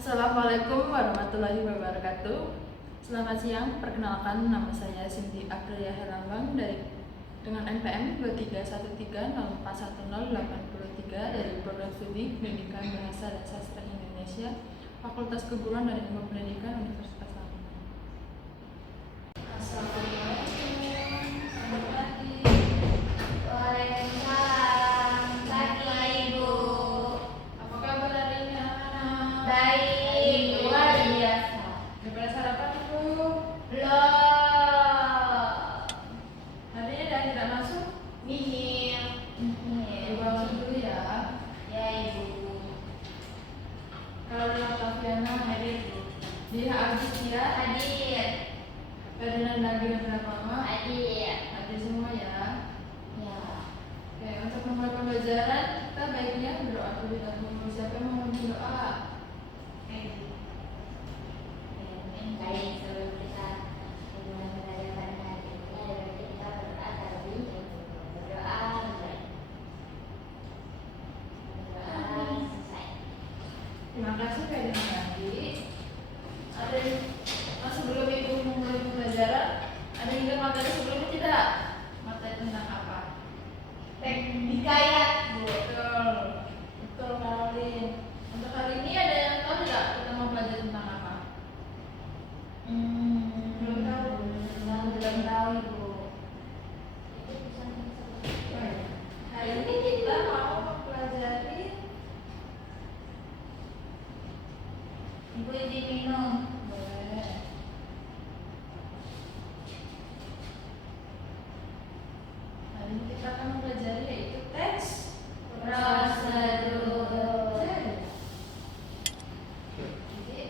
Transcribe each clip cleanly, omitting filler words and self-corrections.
Assalamualaikum warahmatullahi wabarakatuh. Selamat siang, perkenalkan nama saya Cindy Aprilia Herlambang dengan NPM 2313041083 dari Program Studi Pendidikan Bahasa dan Sastra Indonesia, Fakultas Keguruan dan Ilmu Pendidikan Universitas Lampung. Assalamualaikum. Selamat pagi. Waalaikumsalam. Pagi Ibu. Apa kabar hari ini anak-anak? Baik, luar biasa. Udah pada sarapan Ibu? Belum. Hari ini ada tidak masuk? Nihil. Ibu bangun dulu ya. Ya Ibu. Kalau Laviana hadir di Agustia, Hadir. Ferdinand Nagi dan Pratama Hadir. hadir semua ya. Ya. Oke, untuk memulai pembelajaran kita baiknya berdoa terlebih dahulu. Siapa yang mau berdoa? Baik, sebelum kita memulai pembelajaran hari ini, ada baiknya kita berdoa terlebih dahulu. Berdoa mulai. Berdoa selesai. Terima kasih Ferdinand Nagi. Ada yang sebelum ibu memulai pembelajaran, ada yang ingat materi sebelumnya tidak? Materi tentang apa? Hikayat, Bu. Betul, betul Caroline. Untuk hari ini ada yang tahu tidak kita mau belajar tentang apa? Belum tahu. Belum tahu Ibu. Hari ini kita mau mempelajari. Ibu izin minum. Boleh. Hari ini kita akan mempelajari yaitu teks Prosedur. Jadi,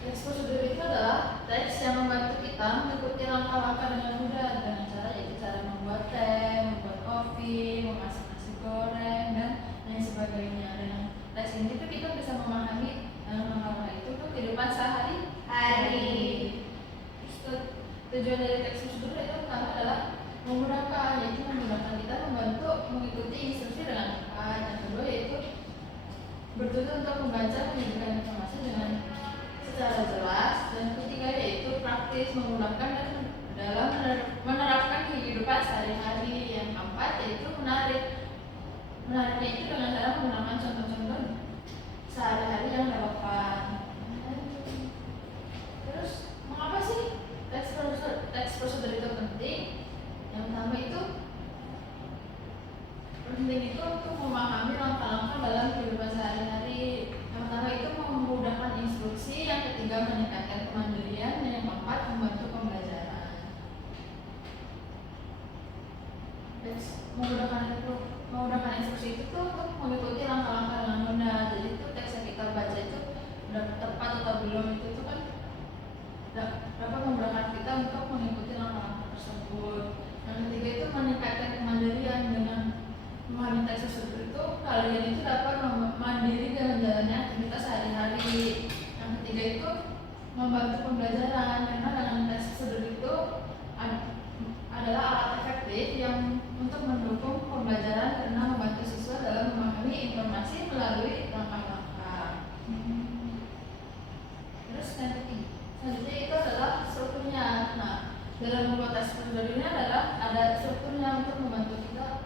teks prosedur itu adalah teks yang membantu kita mengikuti langkah-langkah dengan mudah dengan cara yaitu cara membuat teh, membuat kopi, memasak nasi goreng dan lain sebagainya. Dengan teks ini tuh kita bisa memahami langkah-langkah itu tuh kehidupan sehari-hari. Tujuan dari teks prosedur itu pertama adalah memudahkan, yaitu memudahkan kita membantu mengikuti instruksi dengan cepat. Yang kedua yaitu bertujuan untuk membaca menyajikan informasi dengan secara jelas. Dan ketiga yaitu praktis, memudahkan dan dalam menerapkan kehidupan sehari-hari. Yang keempat yaitu menarik. Menariknya itu dengan cara menggunakan contoh-contoh sehari-hari yang relevan. Terus mengapa sih teks prosedur itu penting? Yang pertama itu penting itu untuk memahami langkah-langkah dalam kehidupan sehari-hari. Yang pertama itu memudahkan instruksi, yang ketiga meningkatkan kemandirian, dan yang keempat membantu pembelajaran. Memudahkan instruksi itu tuh untuk mengikuti langkah-langkah dengan mudah. Jadi itu teks yang kita baca itu udah tepat atau belum itu tuh kan dapat memudahkan kita untuk mengikuti langkah-langkah tersebut. Yang ketiga itu meningkatkan kemandirian. Dengan memahami teks tersebut itu kalian itu dapat mandiri dalam menjalani aktivitas sehari-hari. Yang ketiga itu membantu pembelajaran, karena dengan teks tersebut itu adalah alat efektif yang untuk mendukung pembelajaran karena membantu siswa dalam memahami informasi melalui langkah-langkah. Terus selanjutnya itu adalah strukturnya. Nah, dalam membuat teks prosedur ini adalah ada strukturnya untuk membantu kita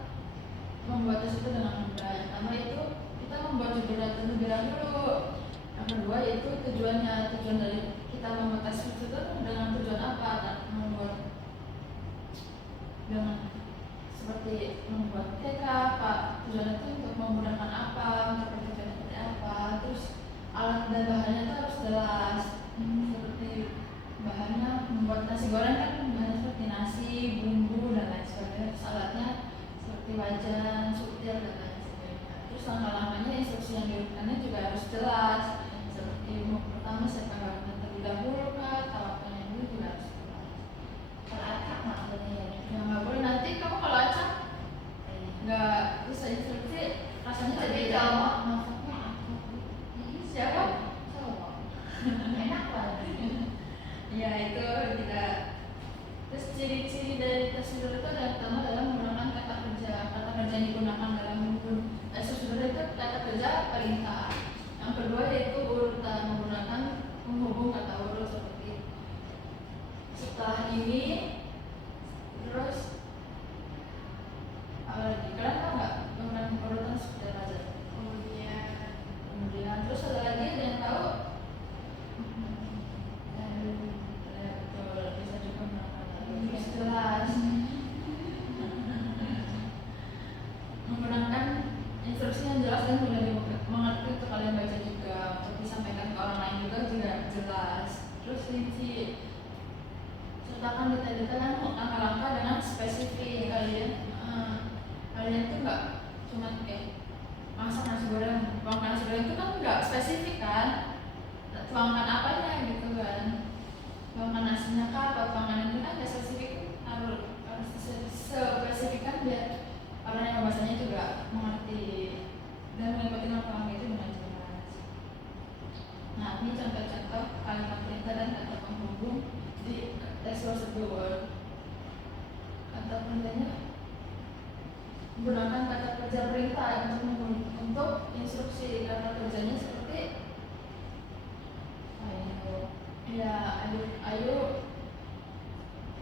membuat tes itu dengan mudah. Yang pertama itu kita membuat judul terlebih dahulu. Yang kedua yaitu tujuannya. Tujuan dari kita membuat tes itu dengan tujuan apa? Membuat dengan seperti membuat TK apa? Tujuannya itu untuk memudahkan apa? Untuk tujuan seperti apa? Terus alat dan bahannya itu harus jelas. Seperti bahannya membuat nasi goreng kan bahannya seperti nasi, bumbu dan lain sebagainya. Terus alatnya seperti wajan, sutir dan lain sebagainya. Terus langkah-langkahnya, instruksi yang diberikannya juga harus jelas. Seperti pertama siapkan bahan terlebih dahulu kah, tawakalnya dulu juga harus jelas. Kalau acak nggak boleh ya? Ya nggak boleh, nanti kamu kalau acak nggak bisa instruksi rasanya Tapi jadi kalau Yang kedua yaitu urutan menggunakan penghubung kata urut seperti setelah ini, terus apalagi kalian tahu nggak menggunakan urutan seperti apa aja? Kemudian terus ada lagi ada yang tahu? Ya, betul, bisa juga menggunakan jelas. Menggunakan instruksi yang jelas dan mudah dimengerti untuk kalian baca juga, untuk disampaikan ke orang lain juga jelas. Terus rinci, sertakan detail-detail langkah-langkah dengan spesifik. Kalian tuh nggak cuma kayak masak nasi goreng, tuangkan nasi goreng itu kan nggak spesifik kan? Tuangkan apanya gitu kan? Tuangkan nasinya kah atau tuangkan ini kan nggak spesifik, harus spesifikkan biar orang yang membacanya juga mengerti dan mengikuti langkah-langkah itu dengan jelas. Nah, ini contoh-contoh kalimat perintah dan kata penghubung di teks prosedur. Kata perintahnya menggunakan kata kerja perintah untuk instruksi. Kata kerjanya seperti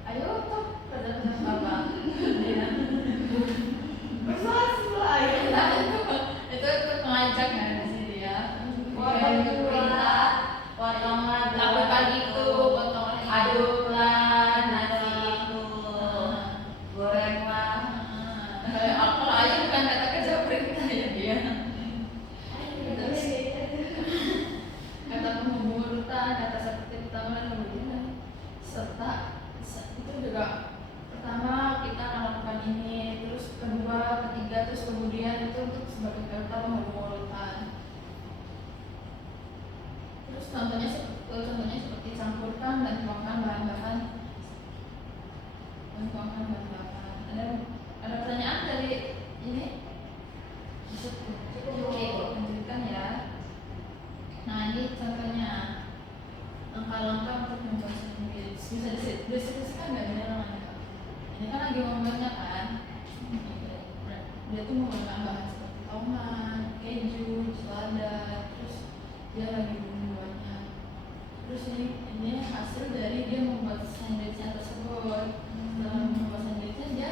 ayo tuh kerja apa? Itu mengajak kan di sini ya. Potonglah Lakukan itu, potonglah itu. aduklah nasi itu, gorenglah. Kalau ayo bukan kata kerja perintah ya dia. Terus kata penghubung urutan, kata seperti pertama dan kemudian serta itu juga pertama kita akan lakukan ini, terus kedua, ketiga, terus kemudian itu untuk sebagai kata penghubung urutan. Terus contohnya seperti campurkan dan tuangkan bahan-bahan. Ada pertanyaan dari ini? Cukup lanjutkan ya. Nah, ini contohnya langkah-langkah untuk membuat sandwich. Bisa diskusikan nggak ini namanya? Ini kan lagi membuatnya kan? Dia tuh menggunakan bahan seperti tomat, keju, selada, terus dia lagi membuatnya. Terus ini hasil dari dia membuat sandwichnya tersebut. Setelah membuat sandwichnya dia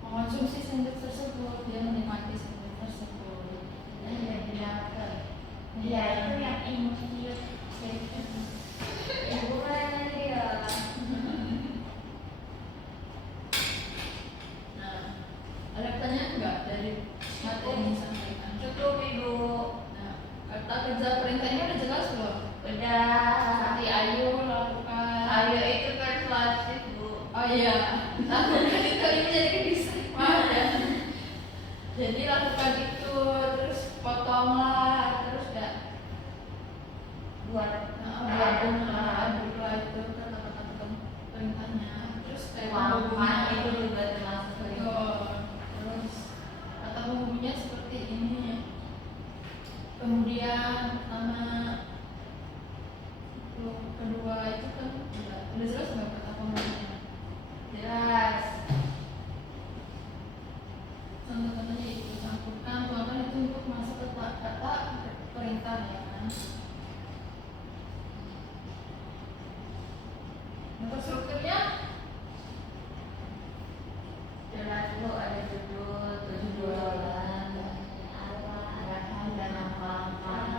mengonsumsi sandwich tersebut, dia menikmati sandwich tersebut. Dan dia tidak Ya itu yang emosi. Bukannya dia. Nah, ada pertanyaan nggak dari materi yang disampaikan? Cukup Ibu. Nah, kata kerja perintahnya udah jelas belum? Udah. Seperti ayo lakukan. Ayo itu persuasif Bu. Oh iya, lakukan itu ini jadi bisa. Maaf ya. Jadi lakukan itu, terus potonglah, terus ya Buat aduklah itu kata-kata perintahnya. Terus kayak tuangkan itu juga termasuk perintah. betul. Terus kata penghubungnya seperti ini. Kemudian pertama, kedua itu kan udah jelas nggak kata penghubungnya? Jelas. Contoh-contohnya itu campurkan, tuangkan itu untuk masuk ke kata perintah ya kan. Untuk strukturnya Jelas Bu, ada judul, tujuan, arahan dan langkah-langkah.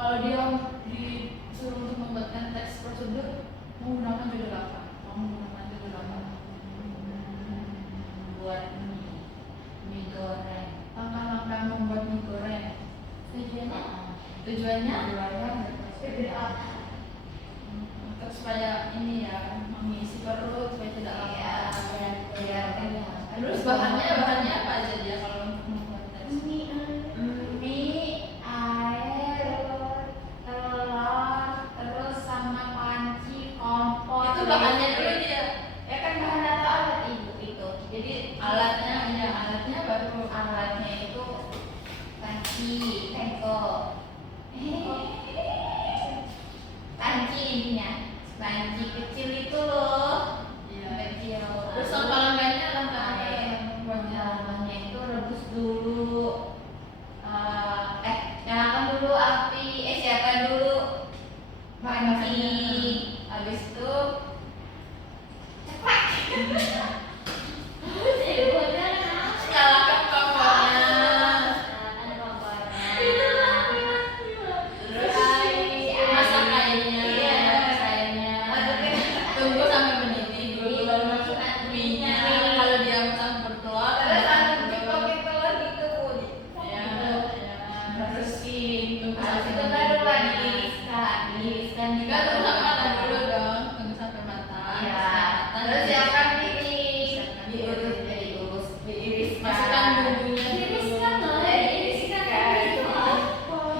kalau dia disuruh untuk membuatkan teks prosedur menggunakan judul apa? Menggunakan judul apa? Buat mie goreng. Langkah-langkah membuat mie goreng. Tujuannya? Tujuannya Untuk supaya ini ya mengisi perut supaya tidak lapar. Terus bahannya apa aja dia kalau untuk membuat teks? mie, air, telur, terus sama panci, kompor. Itu bahannya dulu dia. Ya kan bahan atau alat Ibu itu. Jadi Alatnya baru. alatnya itu panci, teko. Panci ininya, panci kecil itu loh. Iya. Kecil. Terus langkah-langkahnya langkah apa Air. yang membuatnya? Namanya itu dulu api, siapkan dulu panci. Habis itu Cepat. Jadi buatnya nyalakan kompornya. nyalakan kompornya. Terus masak airnya. Iya. Masak airnya. Tunggu sampai mendidih dulu baru masukkan minyak. Kalau dia campur telur, Terus ada telur. pakai telur gitu, Bu. Ya, masukin. Tunggu Habis sampai itu mendidih. baru diiriskan juga. Enggak, tunggu sampai matang dulu dong. Tunggu sampai matang. Ya. Matang. Terus siapkan piring. Diurus, Diiriskan. masukkan bumbunya. Diiriskan loh, diiriskan.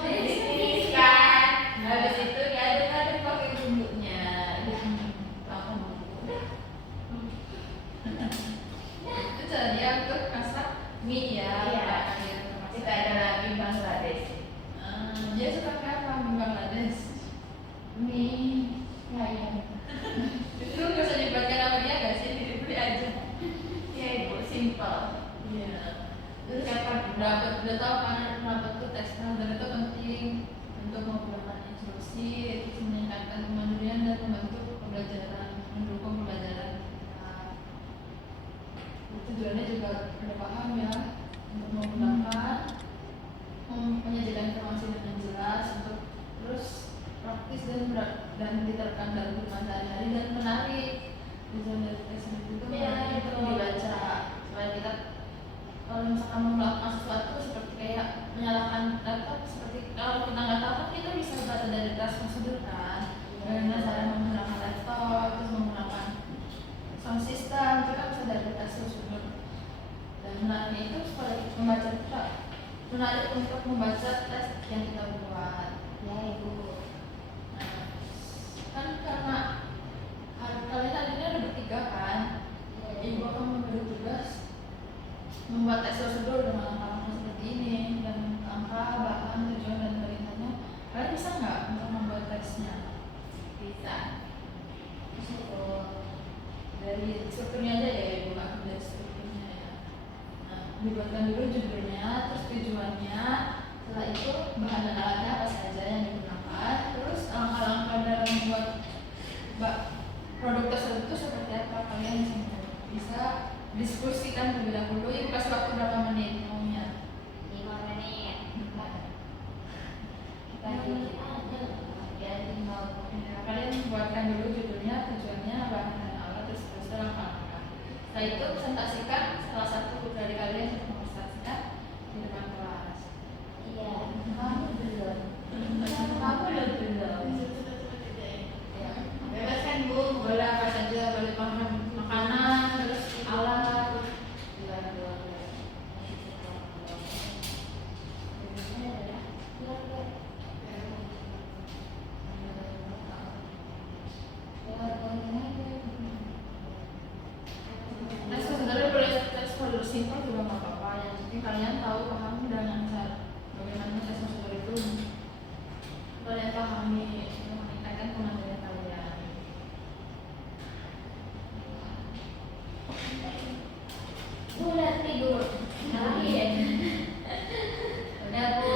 Diiriskan. Habis itu diaduk-aduk pakai bumbunya. Itu caranya untuk masak mie ya. Iya. Pakai Kita ada lagi Bangladesh. Dia suka pakai apa mie Bangladesh? Mie ayam. Itu nggak usah dibuatkan sama dia nggak sih? Beli aja. Ya Ibu, simple. Iya. Terus siapa Dapat udah tahu kan kenapa tuh tekstil dan itu penting untuk memperoleh instruksi, itu meningkatkan kemandirian dan membantu pembelajaran, mendukung pembelajaran. Nah, tujuannya juga udah paham ya untuk menggunakan menyajikan informasi dengan jelas untuk terus praktis dan diterapkan dalam kehidupan sehari-hari dan menarik. Tujuan dari tekstil itu Ya, itu dibaca supaya kita kalau misalkan mau melakukan sesuatu seperti kayak menyalakan laptop, seperti kalau kita nggak tahu kan kita bisa baca dari tas prosedur kan, bagaimana cara menggunakan laptop, terus menggunakan sound system itu kan bisa dari tas prosedur. Dan menariknya itu supaya membaca kita menarik untuk membaca teks yang kita buat. Ya Ibu. Nah, kan karena kalian hari ini ada bertiga kan, ibu akan memberi tugas membuat teks prosedur dengan langkah-langkah seperti ini dan angka, bahan, tujuan dan perintahnya. Kalian bisa nggak untuk membuat teksnya? Bisa. Dari strukturnya aja ya ibu, nggak dari strukturnya ya. Nah, dibuatkan dulu judulnya, terus tujuannya. Setelah itu bahan dan alatnya apa saja yang digunakan. Terus langkah-langkah dalam membuat produk tersebut itu seperti apa, kalian bisa diskusikan terlebih dahulu. Ibu kasih waktu berapa menit maunya? 5 menit. Bagi aja. Ya 5 menit. Kalian buatkan dulu judulnya, tujuannya, bahan dan alat, terus langkah-langkah. Setelah itu presentasikan salah satu dari kalian yang mempresentasikan di depan kelas. Iya. Kamu belum. Kamu belum. Ya. Bebas kan Bu, boleh apa saja, boleh makanan, terus alat. Teks sebenarnya boleh teks prosedur simpel juga nggak apa-apa. Yang penting kalian tahu paham dengan cara bagaimana teks prosedur itu kalian pahami untuk meningkatkan kemandirian kalian. Udah tidur. Iya. Udah Bu.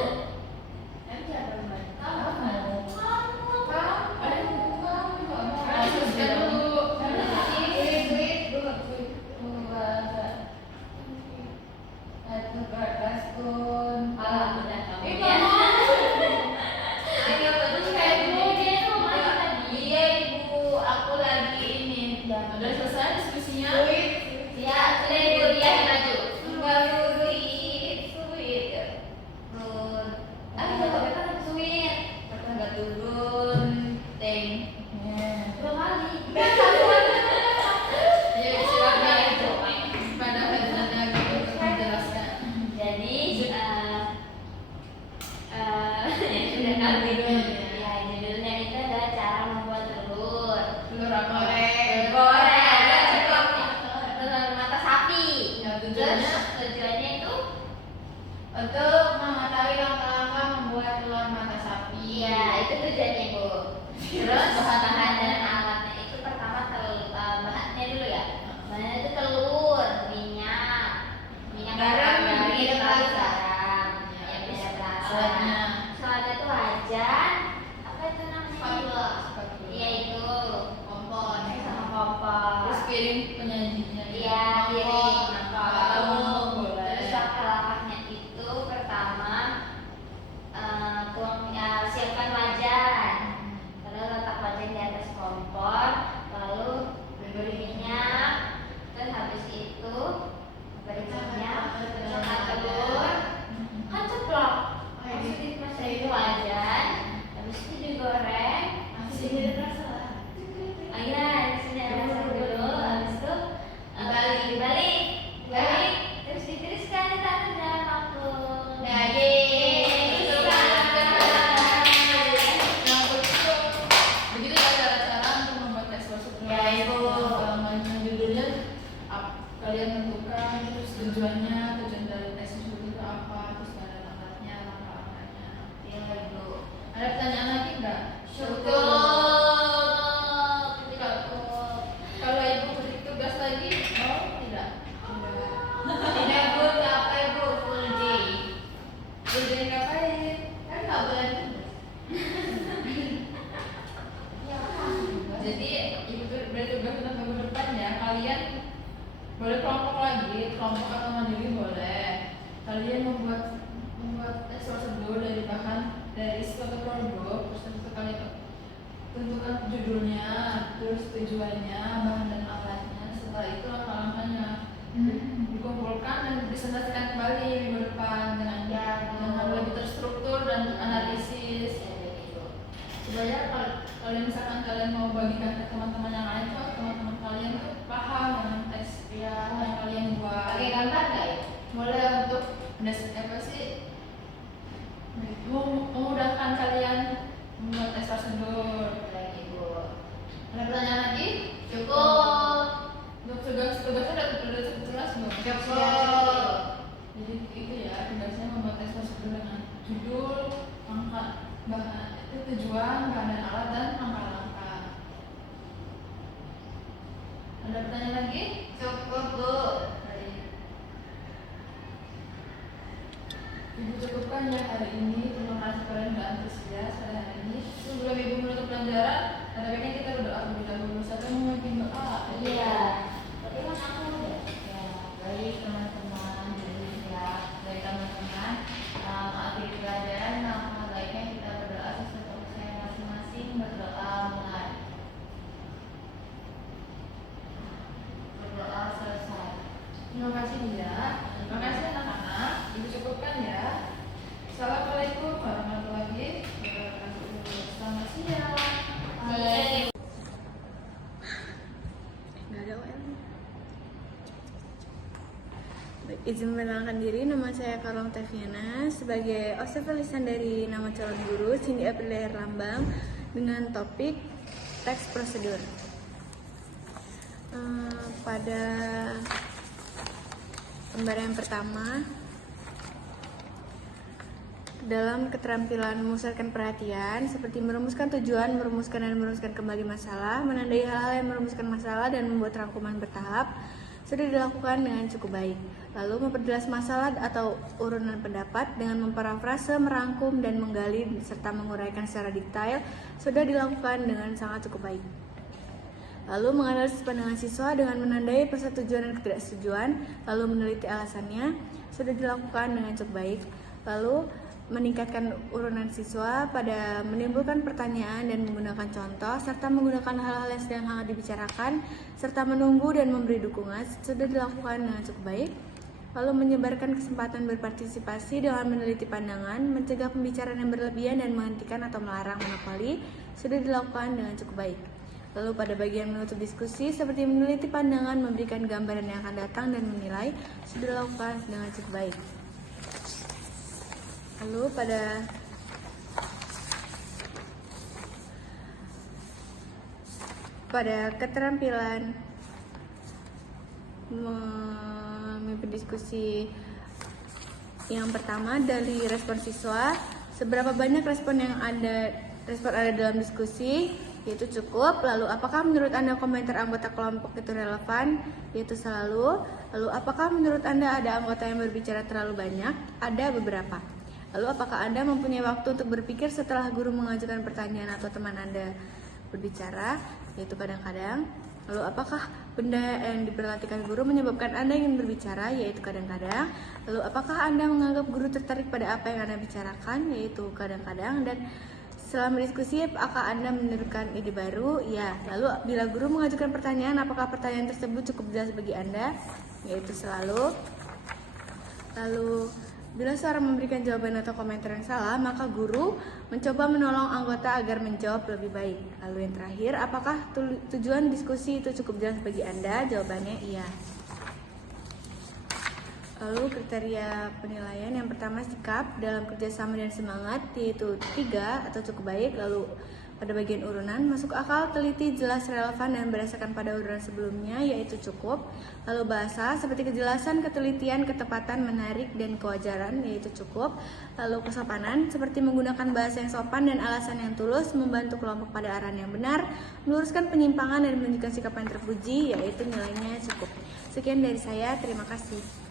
Udah selesai diskusinya? Ya, sudah Ibu lihat baju. Baru turun, teng. Dua kali. Ya, silakan pada penjelasannya gitu untuk menjelaskan. Jadi sudah tahu ya, judulnya itu adalah cara membuat telur. Telur apa? Goreng, cukup. Telur mata sapi. Ya, Terus tujuannya tujuannya itu untuk mengetahui langkah-langkah membuat telur mata sapi. iya, itu tujuannya Bu. Terus bahan dan alatnya itu pertama bahannya dulu ya. Bahannya itu telur, minyak Garam, dari beda garam, rasa. ya beda rasa. Alatnya. Soalnya itu itu wajan, habis itu digoreng, habis itu dirasa. Ayah, di sini ada dulu, habis itu dibalik, terus ditiriskan di tangan dan vakum. Nah, Itu kan. Nah, begitu ya cara-cara untuk membuat teks prosedur. Ya, Ibu. Namanya judulnya kalian tentukan, terus tujuan dari teks prosedur itu apa, terus ada langkahnya, langkah-langkahnya. Ya, Ibu. Ada pertanyaan lagi nggak? Cukup. Kalau ibu beri tugas lagi, mau tidak? Tidak, Bu, capek, Bu, full day. Udah ngapain? Kan nggak boleh tugas. Ya, kan? Jadi ibu beri tugas untuk minggu depan ya. Kalian boleh kelompok lagi, kelompok atau mandiri boleh. Kalian membuat teks prosedur dari bahan dari suatu produk, terus itu kalian tentukan judulnya, terus tujuannya, bahan dan alatnya. Setelah itu langkah-langkahnya dikumpulkan dan dipresentasikan kembali minggu depan dengan lebih terstruktur dan analisis. Supaya kalau misalkan kalian mau bagikan ke teman-teman yang lain tuh, teman-teman kalian tuh paham dengan teks yang kalian buat. Pakai gambar nggak ya? Mulai untuk memudahkan kalian membuat teks prosedur. Baik, Ibu. Ada pertanyaan lagi? Cukup. Untuk tugasnya udah jelas belum? Cukup. Jadi itu ya tugasnya membuat teks prosedur dengan judul, angka, bahan, itu tujuan, bahan dan alat dan langkah-langkah. Ada pertanyaan lagi? Cukup, Bu. Baik. Ibu cukupkan ya hari ini. Terima kasih kalian sudah antusias pada hari ini. Sebelum ibu menutup pelajaran, ada baiknya kita berdoa terlebih dahulu. Siapa yang mau memimpin doa? Iya. Tapi kan aku udah. Ya, baik teman-teman. Baik teman-teman. Akhir pelajaran, maka baiknya kita berdoa sesuai kepercayaan masing-masing. Berdoa mulai. Berdoa selesai. Terima kasih Dia. Terima kasih anak-anak. Ibu cukupkan ya. Assalamualaikum warahmatullahi wabarakatuh. Selamat siang. Iya. Nggak ada OL. Baik, izin mengenalkan diri, nama saya Karong Teviana sebagai OSIP lisan dari nama calon guru Cindy Aprilia Lambang dengan topik teks prosedur. Pada lembar yang pertama, dalam keterampilan memusatkan perhatian seperti merumuskan tujuan, merumuskan dan merumuskan kembali masalah, menandai hal-hal yang merumuskan masalah dan membuat rangkuman bertahap sudah dilakukan dengan cukup baik. Lalu memperjelas masalah atau urunan pendapat dengan memparafrase, merangkum dan menggali serta menguraikan secara detail sudah dilakukan dengan sangat cukup baik. Lalu menganalisis pandangan siswa dengan menandai persetujuan dan ketidaksetujuan, lalu meneliti alasannya sudah dilakukan dengan cukup baik. Lalu meningkatkan urunan siswa pada menimbulkan pertanyaan dan menggunakan contoh serta menggunakan hal-hal yang sedang hangat dibicarakan serta menunggu dan memberi dukungan sudah dilakukan dengan cukup baik. Lalu menyebarkan kesempatan berpartisipasi dengan meneliti pandangan, mencegah pembicaraan yang berlebihan dan menghentikan atau melarang monopoli sudah dilakukan dengan cukup baik. Lalu pada bagian menutup diskusi seperti meneliti pandangan, memberikan gambaran yang akan datang dan menilai sudah dilakukan dengan cukup baik. Lalu pada keterampilan memimpin diskusi yang pertama dari respon siswa, seberapa banyak respon ada dalam diskusi, yaitu cukup. Lalu apakah menurut Anda komentar anggota kelompok itu relevan, yaitu selalu. Lalu apakah menurut Anda ada anggota yang berbicara terlalu banyak, ada beberapa. Lalu apakah Anda mempunyai waktu untuk berpikir setelah guru mengajukan pertanyaan atau teman Anda berbicara, yaitu kadang-kadang. Lalu apakah benda yang diperhatikan guru menyebabkan Anda ingin berbicara, yaitu kadang-kadang. Lalu apakah Anda menganggap guru tertarik pada apa yang Anda bicarakan, yaitu kadang-kadang. Dan selama diskusi, apakah Anda menimbulkan ide baru? Ya. Lalu bila guru mengajukan pertanyaan, apakah pertanyaan tersebut cukup jelas bagi Anda? Yaitu selalu. Lalu Bila seorang memberikan jawaban atau komentar yang salah, maka guru mencoba menolong anggota agar menjawab lebih baik. Lalu yang terakhir, apakah tujuan diskusi itu cukup jelas bagi Anda? Jawabannya iya. Lalu kriteria penilaian yang pertama sikap dalam kerjasama dan semangat, yaitu 3 atau cukup baik. Lalu pada bagian urunan, masuk akal, teliti, jelas, relevan, dan berdasarkan pada urunan sebelumnya, yaitu cukup. Lalu bahasa, seperti kejelasan, ketelitian, ketepatan, menarik, dan kewajaran, yaitu cukup. Lalu kesopanan, seperti menggunakan bahasa yang sopan dan alasan yang tulus, membantu kelompok pada arahan yang benar, meluruskan penyimpangan, dan menunjukkan sikap yang terpuji, yaitu nilainya cukup. Sekian dari saya, terima kasih.